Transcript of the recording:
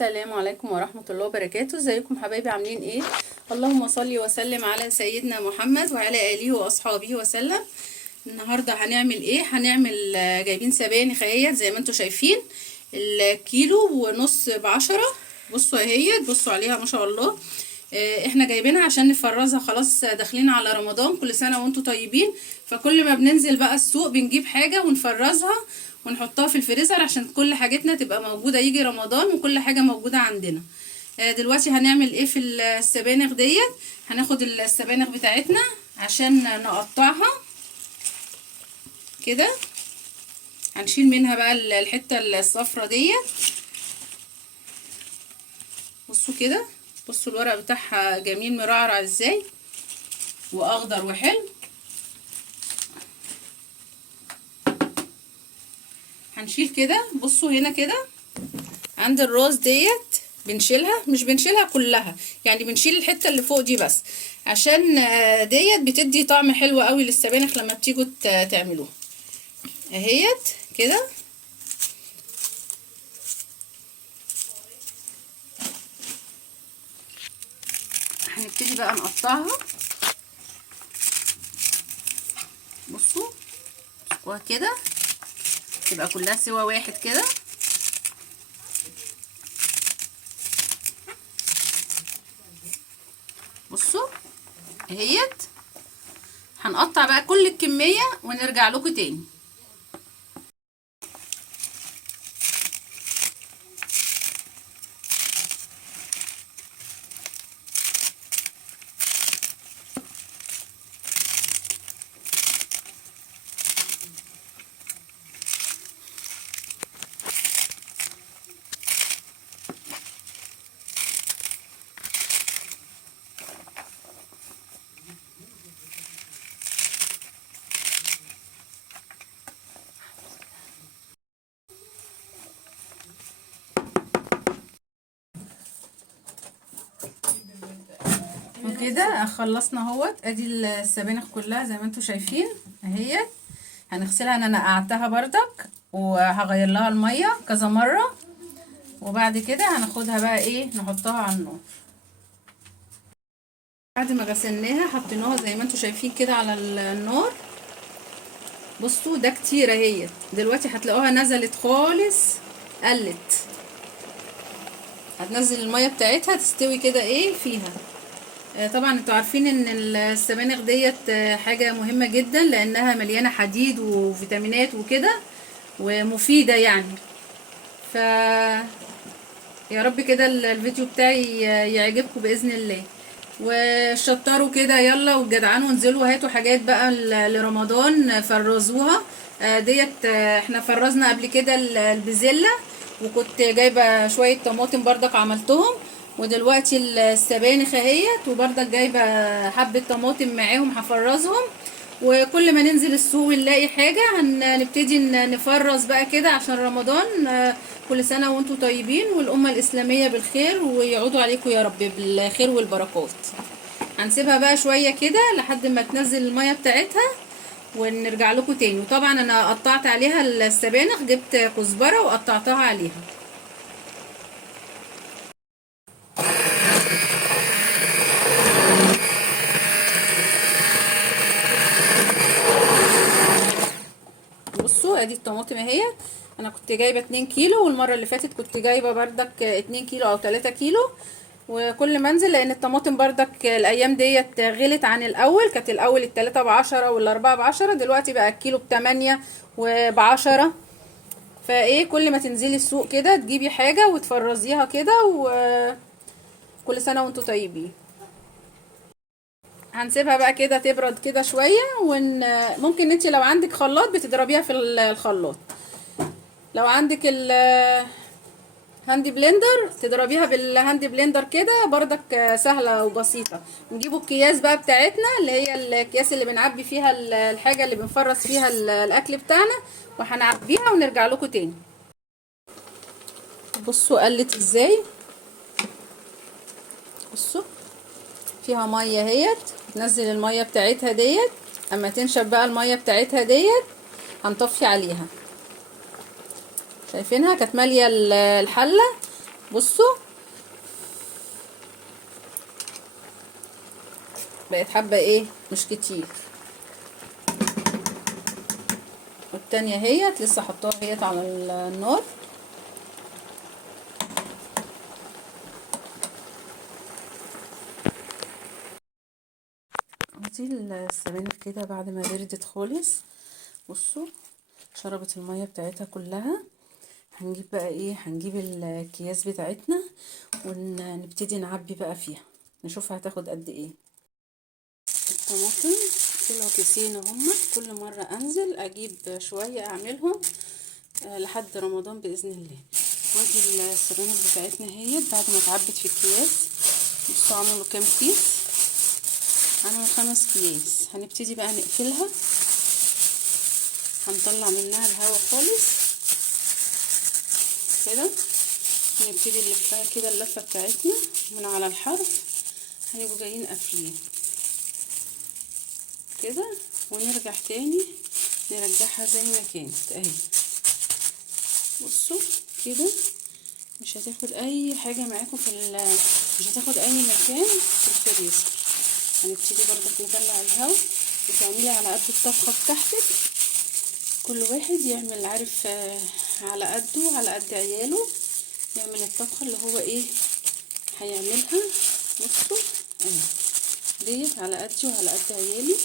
السلام عليكم ورحمة الله وبركاته. ازيكم حبايبي، عاملين ايه؟ اللهم صل وسلم على سيدنا محمد وعلى آله وأصحابه وسلم. النهاردة هنعمل ايه؟ هنعمل جايبين سبانخ اهيت زي ما انتوا شايفين، الكيلو ونص ب10. بصوا اهيت، بصوا عليها ما شاء الله. احنا جايبينها عشان نفرزها، خلاص داخلين على رمضان، كل سنة وانتوا طيبين. فكل ما بننزل بقى السوق بنجيب حاجة ونفرزها ونحطها في الفريزر عشان كل حاجتنا تبقى موجودة، يجي رمضان وكل حاجة موجودة عندنا. دلوقتي هنعمل ايه في السبانخ ديت؟ هناخد السبانخ بتاعتنا عشان نقطعها كده. هنشيل منها بقى الحتة الصفرة ديت. بصوا كده، بصوا الورق بتاعها جميل مرعرع ازاي واخضر وحلو. هنشيل كده، بصوا هنا كده عند الراس ديت بنشيلها، مش بنشيلها كلها يعني، بنشيل الحته اللي فوق دي بس، عشان ديت بتدي طعم حلو قوي للسبانخ لما بتيجوا تعملوها اهيت كده. هنبتدي بقى نقطعها. بصوا وكده تبقى كلها سوا واحد كده. بصوا اهيت. هنقطع بقى كل الكمية ونرجع لكم تاني. وكده خلصنا اهوت. ادي السبانخ كلها زي ما انتوا شايفين اهيت. هنغسلها، انا نقعتها بردك وهغير لها الميه كذا مره، وبعد كده هناخدها بقى ايه نحطها على النار. بعد ما غسلناها حطيناها زي ما انتوا شايفين كده على النار. بصوا ده كتير اهيت. دلوقتي هتلاقوها نزلت خالص، قلت. هتنزل الميه بتاعتها تستوي كده ايه فيها. طبعا انتوا عارفين ان السبانخ ديت حاجة مهمة جدا، لانها مليانة حديد وفيتامينات وكده ومفيدة يعني. ف يا رب كده الفيديو بتاعي يعجبكم بإذن الله، وشطروا كده يلا وجدعانوا وانزلوا هاتوا حاجات بقى لرمضان فرزوها. ديت احنا فرزنا قبل كده البزلة، وكنت جايبة شوية طماطم بردك عملتهم، ودلوقتي السبانخ اهيت، وبردك جايبة حبة طماطم معاهم هفرزهم. وكل ما ننزل السوق ونلاقي حاجة هنبتدي نفرز بقى كده عشان رمضان. كل سنة وانتم طيبين والأمة الإسلامية بالخير، ويعودوا عليكم يا رب بالخير والبركات. هنسيبها بقى شوية كده لحد ما تنزل المية بتاعتها ونرجع لكم تاني. وطبعا انا قطعت عليها السبانخ، جبت كزبرة وقطعتها عليها. بصوا ادي الطماطم اهي. انا كنت جايبه 2 كيلو، والمره اللي فاتت كنت جايبه بردك 2 كيلو او 3 كيلو. وكل ما انزل، لان الطماطم بردك الايام ديت غلت عن الاول. كانت الاول التلاتة ب10 والاربعة ب10، دلوقتي بقى الكيلو ب8 وب10. فايه كل ما تنزلي السوق كده تجيبي حاجه وتفرزيها كده. وكل سنه وانتم طيبين. هنسيبها بقى كده تبرد كده شويه، ممكن انت لو عندك خلاط بتضربيها في الخلاط. لو عندك هاندي بلندر تضربيها بالهاندي بلندر كده بردك سهله وبسيطه. نجيبوا الكياس بقى بتاعتنا، اللي هي الكياس اللي بنعبي فيها الحاجه اللي بنفرز فيها الاكل بتاعنا، وهنعبيها ونرجع لكم تاني. بصوا قلت ازاي. بصوا فيها ميه اهيت. ننزل الميه بتاعتها ديت. اما تنشف بقى الميه بتاعتها ديت هنطفي عليها. شايفينها كانت ماليه الحله، بصوا بقت حبة ايه مش كتير. والتانية اهيت لسه حطاها اهيت على النار. ودي السبانخ كده بعد ما بردت خالص، بصوا شربت المية بتاعتها كلها. هنجيب بقى ايه، هنجيب الأكياس بتاعتنا ونبتدي نعبي بقى فيها، نشوفها هتاخد قد ايه. الطماطم طلعوا كيسين هما، كل مرة انزل اجيب شوية اعملهم لحد رمضان باذن الله. ودي السبانخ بتاعتنا اهيت بعد ما اتعبت في الأكياس. بصوا عملوا كام كيس، عملوا 5 أكياس. هنبتدي بقى نقفلها، هنطلع منها الهواء خالص كده. هنبتدي نلفها كده اللفه بتاعتنا من على الحرف، هنبقوا جايين قافلين كده ونرجع تاني نرجعها زي ما كانت اهي. بصوا كده مش هتاخد اي حاجه معاكم مش هتاخد اي مكان في الفريزر. هنبتدي برضك نطلع الهواء وتعملي على قد الطبخه بتاعتك، كل واحد يعمل عارف على قده على قد عياله، يعمل الطبخه اللي هو ايه هيعملها. بصوا اهي ديت على قدي وعلى قد عيالي.